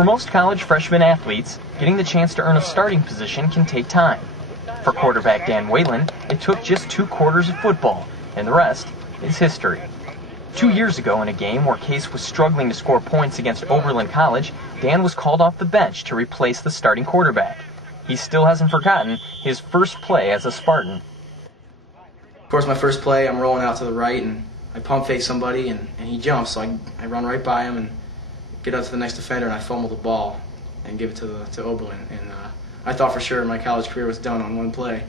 For most college freshman athletes, getting the chance to earn a starting position can take time. For quarterback Dan Whalen, it took just 2 quarters of football, and the rest is history. 2 years ago, in a game where Case was struggling to score points against Oberlin College, Dan was called off the bench to replace the starting quarterback. He still hasn't forgotten his first play as a Spartan. Of course, my first play, I'm rolling out to the right, and I pump fake somebody, and he jumps, so I run right by him and get up to the next defender, and I fumble the ball and give it to Oberlin. And I thought for sure my college career was done on one play.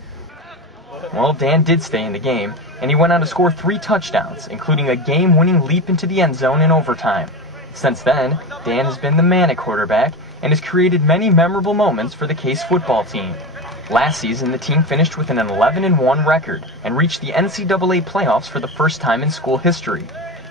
Well, Dan did stay in the game, and he went on to score 3 touchdowns, including a game-winning leap into the end zone in overtime. Since then, Dan has been the man at quarterback and has created many memorable moments for the Case football team. Last season, the team finished with an 11-1 record and reached the NCAA playoffs for the first time in school history.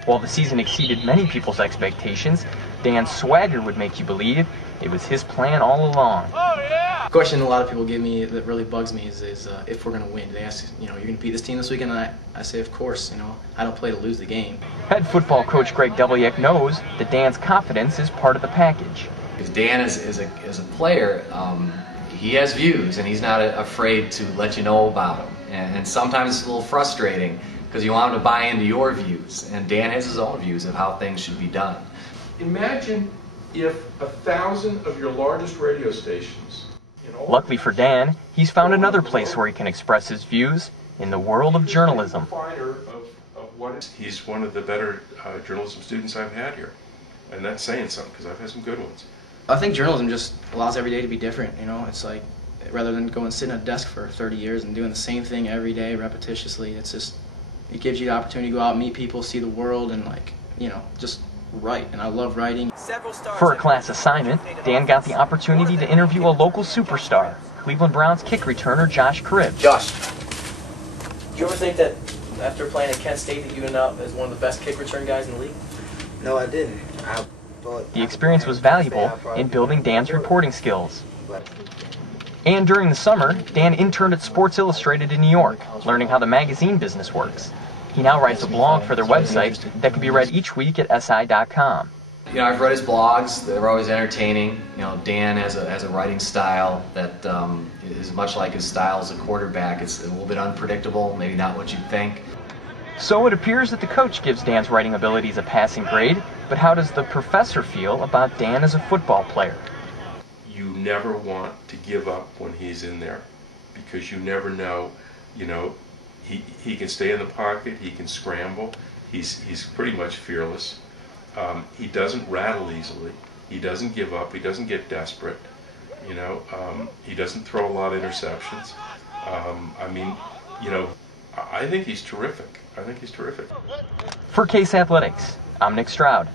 While the season exceeded many people's expectations, Dan's swagger would make you believe it was his plan all along. The question a lot of people give me that really bugs me is if we're going to win. They ask, you're going to beat this team this weekend? And I say, of course, I don't play to lose the game. Head football coach Greg Wieck knows that Dan's confidence is part of the package. Because Dan is a player, he has views, and he's not afraid to let you know about them. And sometimes it's a little frustrating because you want him to buy into your views, and Dan has his own views of how things should be done. Imagine if 1,000 of your largest radio stations. Luckily for Dan, he's found another place where he can express his views in the world of journalism. He's one of the better journalism students I've had here, and that's saying something because I've had some good ones. I think journalism just allows every day to be different. It's like, rather than going and sitting at a desk for 30 years and doing the same thing every day repetitiously, it gives you the opportunity to go out and meet people, see the world, and just write. And I love writing. For a class assignment, Dan got the opportunity to interview a local superstar, Cleveland Browns kick returner Josh Cribbs. Josh, did you ever think that after playing at Kent State that you ended up as one of the best kick return guys in the league? No, I didn't. The experience was valuable in building Dan's reporting skills. And during the summer, Dan interned at Sports Illustrated in New York, learning how the magazine business works. He now writes a blog for their website that can be read each week at si.com. I've read his blogs. They're always entertaining. Dan has a writing style that is much like his style as a quarterback. It's a little bit unpredictable, maybe not what you'd think. So it appears that the coach gives Dan's writing abilities a passing grade, but how does the professor feel about Dan as a football player? You never want to give up when he's in there, because you never know, he can stay in the pocket, he can scramble, he's pretty much fearless. He doesn't rattle easily, he doesn't give up, he doesn't get desperate, he doesn't throw a lot of interceptions. I think he's terrific. I think he's terrific. For Case Athletics, I'm Stroud.